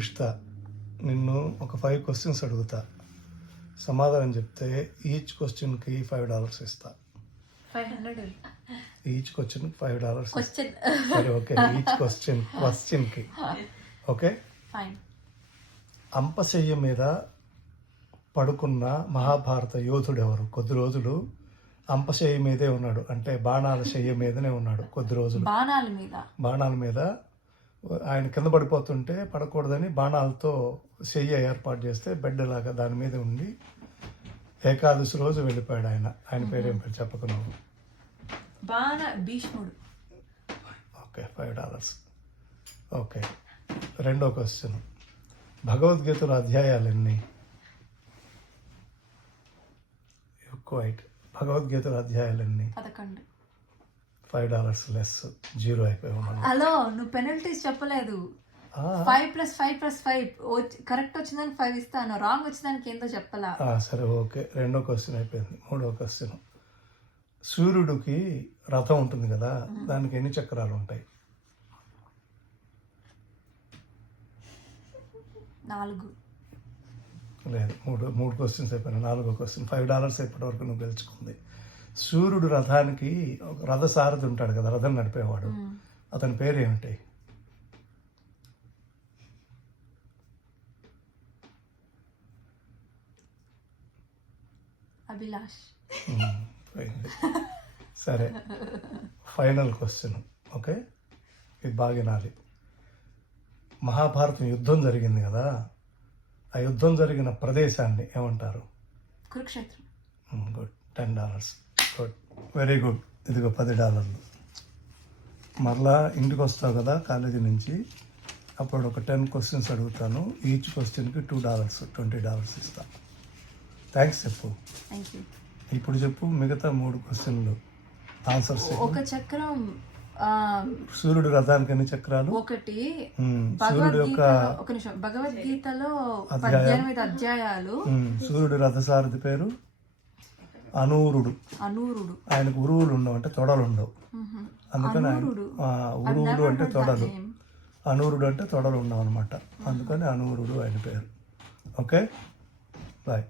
ఇష్తా, నిన్ను ఒక 5 క్వశ్చన్స్ అడుగుతా, సమాధానం చెప్తే ఈచ్ క్వశ్చన్కి $5 ఇస్తా. 500 ఈచ్ క్వశ్చన్కి $5. క్వశ్చన్. సరే ఓకే, ఈచ్ క్వశ్చన్కి ఓకే. ఫైన్. అంపశయ్య మీద పడుకున్న మహాభారత యోధుడు ఎవరు? కొద్ది రోజులు అంపశయ్య మీదే ఉన్నాడు, అంటే బాణాల శయ్య మీదనే ఉన్నాడు కొద్ది రోజులు. బాణాల మీద ఆయన కింద పడిపోతుంటే పడకూడదని బాణాలతో శయ్య ఏర్పాటు చేస్తే బెడ్ లాగా దాని మీద ఉండి ఏకాదశి రోజు వెళ్ళిపోయాడు ఆయన. ఆయన పేరు ఏం పేరు చెప్పకున్నావు? భీష్ముడు. ఓకే, $5. ఓకే, రెండో క్వశ్చన్. భగవద్గీతలో అధ్యాయాలు ఎన్ని? క్వైట్. భగవద్గీతలో అధ్యాయాలు ఎన్ని? 11. $5 లెస్, 0 అయిపోయావు. హలో, నువ్వు పెనల్టీస్ చెప్పలేదు. 5+5+5 కరెక్ట్ వచ్చిందని 5 ఇస్తాను, రాంగ్ వచ్చిందానికి ఏందో చెప్పలా. సరే ఓకే, రెండో క్వశ్చన్ అయిపోయింది. మూడో క్వశ్చన్. సూర్యుడికి రథం ఉంటుంది కదా, దానికి ఎన్ని చక్రాలు ఉంటాయి? 4. లేదు, మూడు క్వశ్చన్స్ అయిపోయినాయి. నాలుగో క్వశ్చన్. $5 ఇప్పటి వరకు నువ్వు గెలుచుకుంది. సూర్యుడు రథానికి ఒక రథసారథి ఉంటాడు కదా, రథం నడిపేవాడు, అతని పేరు ఏమిటి? అభిలాష్. సరే, ఫైనల్ క్వశ్చన్. ఓకే, ఇది బాగా వినాలి. మహాభారతం యుద్ధం జరిగింది కదా, ఆ యుద్ధం జరిగిన ప్రదేశాన్ని ఏమంటారు? కురుక్షేత్రం. గుడ్, $10. Good, very good. ఇదిగో $10. మరలా ఇంటికి వస్తావు కదా కాలేజీ నుంచి, అప్పుడు ఒక 10 క్వశ్చన్స్ అడుగుతాను. ఈచ్ క్వశ్చన్కి $2, $20 ఇస్తాను. థ్యాంక్స్ చెప్పు. Thank you. ఇప్పుడు చెప్పు మిగతా 3 క్వశ్చన్లు ఆన్సర్స్. ఒక చక్రం. సూర్యుడు రథానికి ఎన్ని చక్రాలు? 1. సూర్యుడు యొక్క ఒక నిమిషం, భగవద్గీతలో 18 అధ్యాయాలు. సూర్యుడు రథసారథి పేరు అనూరుడు. ఆయనకు ఉరువులు ఉండవు, అంటే తొడలు ఉండవు, అందుకని ఉరువులు అంటే తొడలు, అనూరుడు అంటే తొడలు ఉండవు అనమాట, అందుకని అనూరుడు ఆయన పేరు. Okay, bye.